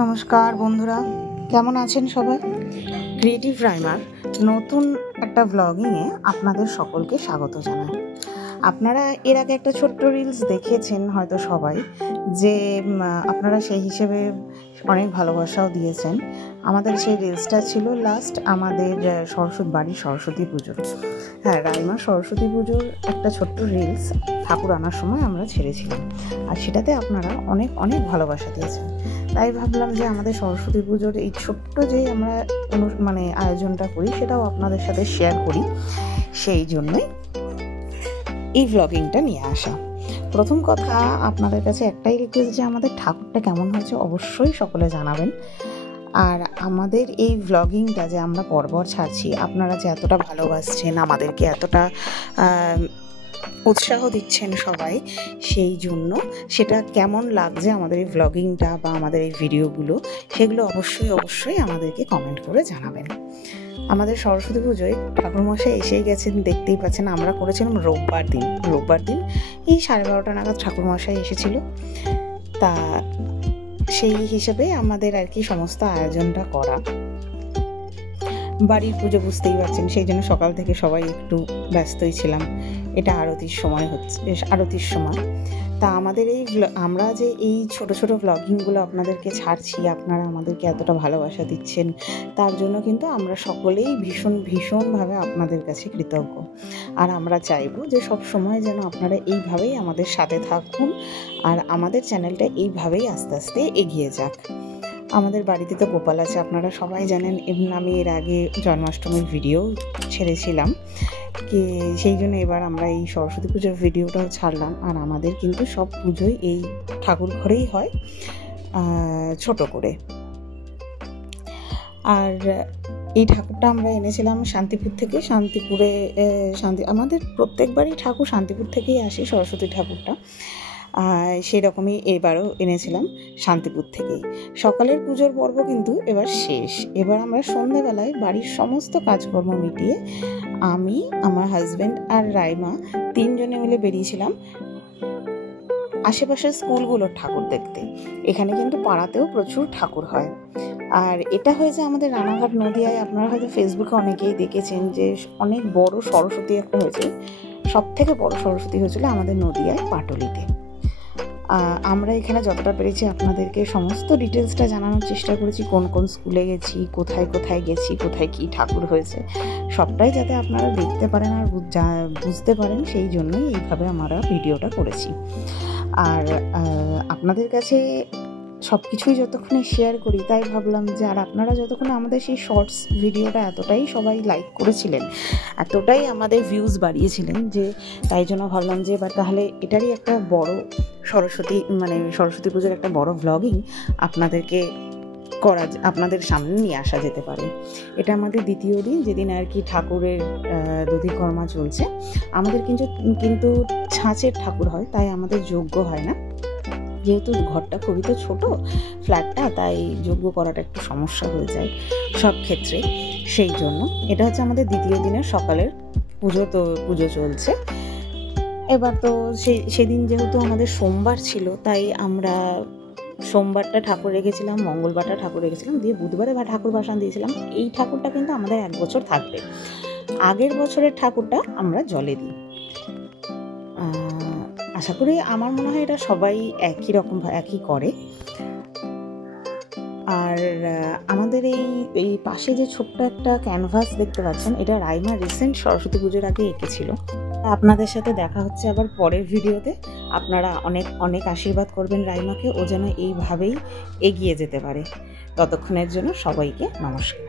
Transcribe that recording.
নমস্কার বন্ধুরা, কেমন আছেন সবাই? ক্রিয়েটিভ রাইমার নতুন একটা ব্লগিংয়ে আপনাদের সকলকে স্বাগত জানাই। আপনারা এর আগে একটা ছোট্ট রিলস দেখেছেন হয়তো সবাই, যে আপনারা সেই হিসেবে অনেক ভালোবাসাও দিয়েছেন। আমাদের সেই রিলসটা ছিল লাস্ট আমাদের বাড়ির সরস্বতী পুজোর। হ্যাঁ, রাইমা সরস্বতী পুজোর একটা ছোট্ট রিলস ঠাকুর আনার সময় আমরা ছেড়েছিলাম, আর সেটাতে আপনারা অনেক অনেক ভালোবাসা দিয়েছেন। তাই ভাবলাম যে আমাদের সরস্বতী পুজোর এই ছোট্ট যে আমরা আয়োজনটা করি সেটাও আপনাদের সাথে শেয়ার করি, সেই জন্যই এই ব্লগিংটা নিয়ে আসা। প্রথম কথা, আপনাদের কাছে একটাই রিকোয়েস্ট যে আমাদের ঠাকুরটা কেমন হয়েছে অবশ্যই সকলে জানাবেন। আর আমাদের এই ব্লগিংটা যে আমরা পরপর ছাড়ছি, আপনারা যে এতটা ভালোবাসছেন, আমাদেরকে এতটা উৎসাহ দিচ্ছেন সবাই, সেই জন্য সেটা কেমন লাগছে আমাদের এই ব্লগিংটা বা আমাদের এই ভিডিওগুলো, সেগুলো অবশ্যই আমাদেরকে কমেন্ট করে জানাবেন। আমাদের সরস্বতী পুজোয় ঠাকুরমশাই এসেই গেছেন, দেখতেই পাচ্ছেন। আমরা করেছিলাম রোববার দিন এই 12:30 নাগাদ ঠাকুরমশাই এসেছিল। তা সেই হিসেবে আমাদের আর কি সমস্ত আয়োজনটা করা। বাড়ির পুজো বুঝতেই পারছেন, সেই জন্য সকাল থেকে সবাই একটু ব্যস্তই ছিলাম। এটা আরতির সময়। তা আমাদের আমরা যে এই ছোট ব্লগিংগুলো আপনাদেরকে ছাড়ছি, আপনারা আমাদেরকে এতটা ভালোবাসা দিচ্ছেন, তার জন্য কিন্তু আমরা সকলেই ভীষণভাবে আপনাদের কাছে কৃতজ্ঞ। আর আমরা চাইবো যে সব সময় যেন আপনারা এইভাবেই আমাদের সাথে থাকুন, আর আমাদের চ্যানেলটা এইভাবেই আস্তে আস্তে এগিয়ে যাক। আমাদের বাড়িতে তো গোপাল আছে, আপনারা সবাই জানেন। আমি এর আগে জন্মাষ্টমীর ভিডিও ছেড়েছিলাম, সেই জন্য এবার আমরা এই সরস্বতী পুজোর ভিডিওটাও ছাড়লাম। আর আমাদের কিন্তু সব পুজোই এই ঠাকুর ঘরেই হয়, ছোট করে। আর এই ঠাকুরটা আমরা এনেছিলাম শান্তিপুর থেকে। আমাদের প্রত্যেকবারই ঠাকুর শান্তিপুর থেকেই আসে, সরস্বতী ঠাকুরটা। সেই রকমই এবারও এনেছিলাম শান্তিপুর থেকেই। সকালের পুজোর পর্ব কিন্তু এবার শেষ। এবার আমরা সন্ধ্যাবেলায় বাড়ির সমস্ত কাজকর্ম মিটিয়ে আমি, আমার হাজব্যান্ড আর রাইমা 3 জনে মিলে বেরিয়েছিলাম আশেপাশের স্কুলগুলোর ঠাকুর দেখতে। এখানে কিন্তু পাড়াতেও প্রচুর ঠাকুর হয়। আর এটা হয়েছে আমাদের রানাঘাট নদিয়ায়। আপনারা হয়তো ফেসবুকে অনেকেই দেখেছেন যে অনেক বড় সরস্বতী একটা হয়েছে। সবথেকে বড় সরস্বতী হয়েছিল আমাদের নদিয়ায় পাটুলিতে। আমরা এখানে যতটা পেরেছি আপনাদেরকে সমস্ত ডিটেলসটা জানানোর চেষ্টা করেছি। কোন কোন স্কুলে গেছি, কোথায় গেছি, কোথায় কী ঠাকুর হয়েছে, সবটাই যাতে আপনারা দেখতে পারেন আর বুঝতে পারেন, সেই জন্যই এইভাবে আমরা ভিডিওটা করেছি। আর আপনাদের কাছে সব কিছুই যতক্ষণে শেয়ার করি, তাই ভাবলাম যে আর আপনারা যতক্ষণে আমাদের সেই শর্টস ভিডিওটা এতটাই সবাই লাইক করেছিলেন, এতটাই আমাদের ভিউজ বাড়িয়েছিলেন, যে তাই জন্য ভাবলাম যে এবার তাহলে এটারই একটা বড় সরস্বতী পুজোর একটা বড় ব্লগিং আপনাদের সামনে নিয়ে আসা যেতে পারে। এটা আমাদের দ্বিতীয় দিন, যেদিন আর কি ঠাকুরের দধিকর্মা চলছে। আমাদের কিন্তু ছাঁচের ঠাকুর হয়, তাই আমাদের যজ্ঞ হয় না। যেহেতু ঘরটা খুবই তো ছোটো, ফ্ল্যাটটা, তাই যজ্ঞ করাটা একটু সমস্যা হয়ে যায় সব ক্ষেত্রে। সেই জন্য এটা হচ্ছে আমাদের দ্বিতীয় দিনের সকালের পুজো চলছে। এবার তো সেদিন যেহেতু আমাদের সোমবার ছিল, তাই আমরা সোমবারটা ঠাকুর রেখেছিলাম, মঙ্গলবারটা ঠাকুর রেখেছিলাম, দিয়ে বুধবারে ঠাকুর ভাসান দিয়েছিলাম। এই ঠাকুরটা কিন্তু আমাদের 1 বছর থাকবে। আগের বছরের ঠাকুরটা আমরা জলে দিই। আশা করি, আমার মনে হয় এটা সবাই একই করে। আর আমাদের এই পাশে যে ছোট্ট একটা ক্যানভাস দেখতে পাচ্ছেন, এটা রাইমা রিসেন্ট সরস্বতী পুজোর আগে এঁকেছিল। আপনাদের সাথে দেখা হচ্ছে আবার পরের ভিডিওতে। আপনারা অনেক অনেক আশীর্বাদ করবেন রাইমাকে, ও যেন এইভাবেই এগিয়ে যেতে পারে। ততক্ষণের জন্য সবাইকে নমস্কার।